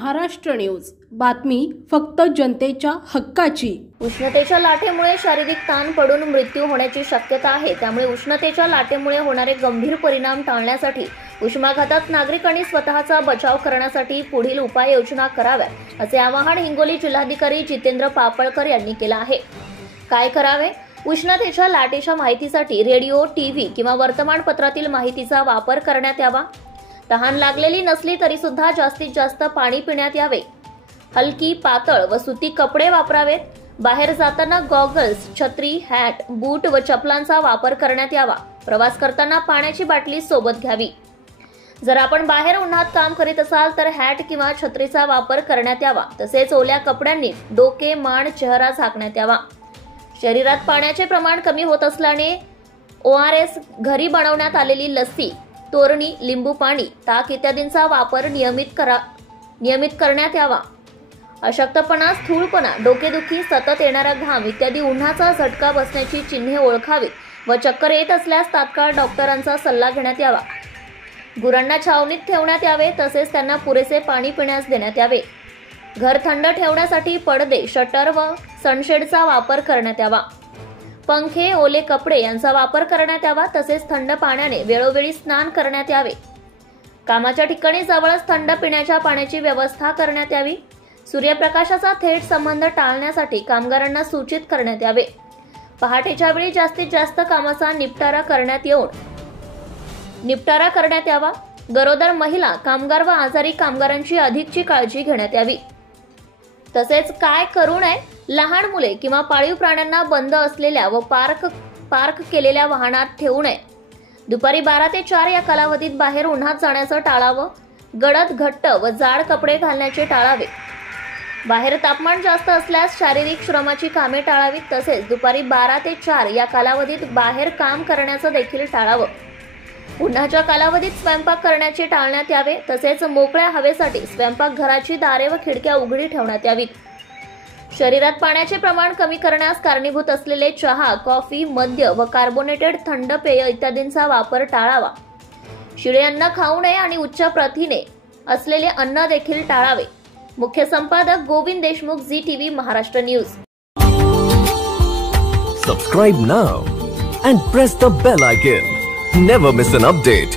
Maharashtra news, बातमी फक्त जनतेच्या हक्काची। उष्णतेच्या लाटेमुळे शारीरिक ताण पडून मृत्यू होण्याची शक्यता आहे। त्यामुळे उष्णतेच्या लाटेमुळे होणारे गंभीर परिणाम टाळण्यासाठी उष्माघातात नागरिकांनी स्वतःचा बचाव करण्यासाठी पुढील उपाययोजना कराव्यात, असे आवाहन हिंगोली जिल्हाधिकारी जितेंद्र पापळकर यांनी केले आहे। काय करावे? उष्णतेच्या लाटेच्या माहितीसाठी रेडिओ, टीव्ही किंवा वर्तमानपत्रातील माहितीचा वापर करण्यात यावा। तहान लागलेली नसली तरी सुद्धा जास्तीत जास्त पाणी पिण्यात यावे। हलकी, पातळ व सुती कपडे वापरावेत। बाहेर जाताना गॉगल्स, छत्री, हॅट, बूट व चपलांचा वापर करण्यात यावा। प्रवास करताना पाण्याची बाटली सोबत घ्यावी। जर आपण बाहेर उन्हात काम करीत असाल तर हॅट किंवा छत्रीचा वापर करण्यात यावा। तसेच ओल्या कपड्यांनी डोके, मान, चेहरा झाकण्यात यावा। शरीरात पाण्याचे प्रमाण कमी होत असल्याने ORS, घरी बनवण्यात आलेली लस्सी, तोरणी, लिंबू पाणी, ताक इत्यादींचा वापर नियमित करण्यात यावा। अशक्तपणा, स्थूलपणा, डोकेदुखी, सतत येणारा घाम इत्यादी उन्हाचा झटका बसण्याची चिन्हे ओळखावीत व चक्कर येत असल्यास तात्काळ डॉक्टरांचा सल्ला घेण्यात यावा। गुरांना छावणीत ठेवण्यात यावे, तसेच त्यांना पुरेसे पाणी पिण्यास देण्यात यावे। घर थंड ठेवण्यासाठी पडदे, शटर व सनशेडचा वापर करण्यात यावा। पंखे, ओले कपडे यांचा वापर करण्यात यावा। तसेच थंड पाण्याने वेळोवेळी स्नान करण्यात यावे। कामाच्या ठिकाणी जवळच थंड पिण्याच्या पाण्याची व्यवस्था करण्यात यावी। सूर्यप्रकाशाचा थेट संबंध टाळण्यासाठी कामगारांना सूचित करण्यात यावे। पहाटेच्या वेळी जास्तीत जास्त कामाचा निपटारा करण्यात यावा। गरोदर महिला, कामगार व आजारी कामगारांची अधिकची काळजी घेण्यात यावी। तसेच काय करू नये? लहान मुले किंवा पाळीव प्राण्यांना बंद असलेल्या व पार्क केलेल्या वाहनात ठेवू नये। दुपारी 12 ते 4 या कालावधीत बाहेर उन्हात जाण्याचं टाळावं। गडद, घट्ट व जाड कपडे घालण्याचे टाळावे। बाहेर तापमान जास्त असल्यास शारीरिक श्रमाची कामे टाळावीत। तसेच दुपारी 12 ते 4 या कालावधीत बाहेर काम करण्याचं देखील टाळावं। उन्हाच्या कालावधीत स्वयंपाक करण्याचे टाळण्यात यावे। तसेच मोकळ्या हवेसाठी स्वयंपाकघराची दारे व खिडक्या उघडी ठेवण्यात यावीत। शरीरात पाण्याचे प्रमाण कमी करण्यास कारणीभूत असलेले चहा, कॉफी, मद्य व कार्बोनेटेड थंड पेय इत्यादींचा वापर टाळावा। शिळे अन्न खाऊ नये आणि उच्च प्रथिने असलेले अन्न देखील टाळावे। मुख्य संपादक Govind Deshmukh, ZTV Maharashtra news. Subscribe now and press the bell icon. Never miss an update.